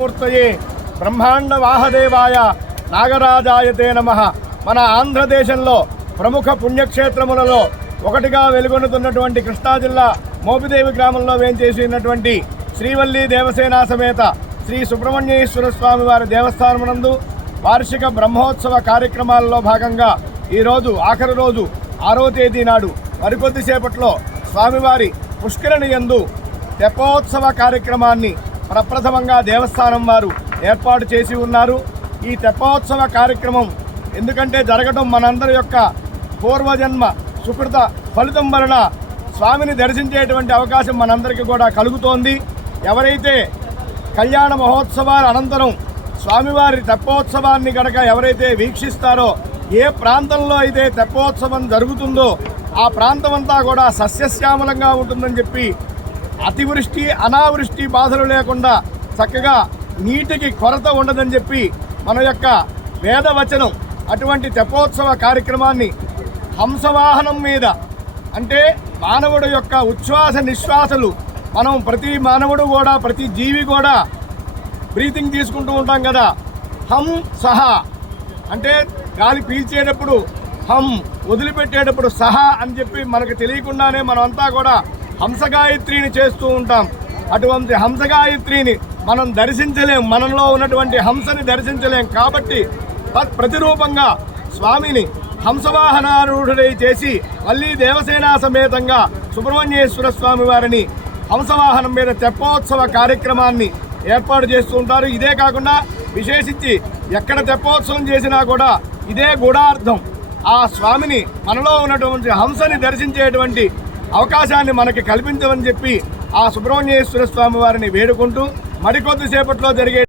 మూర్తయే బ్రహ్మాండ వాహదేవాయ నాగరాజాయతే నమః. మన ఆంధ్రదేశంలో ప్రముఖ పుణ్యక్షేత్రములలో ఒకటిగా వెలుగొందుతున్నటువంటి కృష్ణా జిల్లా మోపిదేవి గ్రామంలో వేంచేసినటువంటి శ్రీవల్లి దేవసేన సమేత శ్రీ సుబ్రహ్మణ్యేశ్వర స్వామి వారి దేవస్థానమునందు వార్షిక బ్రహ్మోత్సవ కార్యక్రమాలలో భాగంగా ఈరోజు ఆఖరి రోజు 6వ తేదీ నాడు మరికొద్దిసేపట్లో స్వామివారి పుష్కరిణి యందు తెప్పోత్సవ కార్యక్రమాన్ని ప్రప్రథమంగా దేవస్థానం వారు ఏర్పాటు చేసి ఉన్నారు. ఈ తెప్పోత్సవ కార్యక్రమం ఎందుకంటే జరగడం మనందరి యొక్క పూర్వజన్మ సుకృత ఫలితం వలన స్వామిని దర్శించేటువంటి అవకాశం మనందరికీ కూడా కలుగుతోంది. ఎవరైతే కళ్యాణ మహోత్సవాల అనంతరం స్వామివారి తెప్పోత్సవాన్ని గనక ఎవరైతే వీక్షిస్తారో, ఏ ప్రాంతంలో అయితే తెప్పోత్సవం జరుగుతుందో ఆ ప్రాంతమంతా కూడా సస్యశ్యామలంగా ఉంటుందని చెప్పి, అతివృష్టి అనావృష్టి బాధలు లేకుండా చక్కగా నీటికి కొరత ఉండదని చెప్పి మన యొక్క వేదవచనం. అటువంటి తెప్పోత్సవ కార్యక్రమాన్ని హంసవాహనం మీద, అంటే మానవుడు యొక్క ఉచ్ఛ్వాస నిశ్వాసలు, మనం ప్రతి మానవుడు కూడా ప్రతి జీవి కూడా బ్రీతింగ్ తీసుకుంటూ ఉంటాం కదా. హం సహ అంటే గాలి పీల్చేటప్పుడు హం, వదిలిపెట్టేటప్పుడు సహా అని చెప్పి మనకు తెలియకుండానే మనమంతా కూడా హంసగాయత్రిని చేస్తూ ఉంటాం. అటువంటి హంసగాయత్రిని మనం దర్శించలేం, మనలో ఉన్నటువంటి హంసని దర్శించలేం. కాబట్టి ప్రతిరూపంగా స్వామిని హంసవాహనారూఢుడై చేసి వల్లి దేవసేన సమేతంగా సుబ్రహ్మణ్యేశ్వర స్వామి వారిని హంసవాహనం మీద తెప్పోత్సవ కార్యక్రమాన్ని ఏర్పాటు చేస్తూ ఉంటారు. ఇదే కాకుండా విశేషించి ఎక్కడ తెప్పోత్సవం చేసినా కూడా ఇదే గూఢార్థం. ఆ స్వామిని, మనలో ఉన్నటువంటి హంసని దర్శించేటువంటి అవకాశాన్ని మనకి కల్పించమని చెప్పి ఆ సుబ్రహ్మణ్యేశ్వర స్వామి వారిని వేడుకుంటూ మరికొద్దిసేపట్లో జరిగే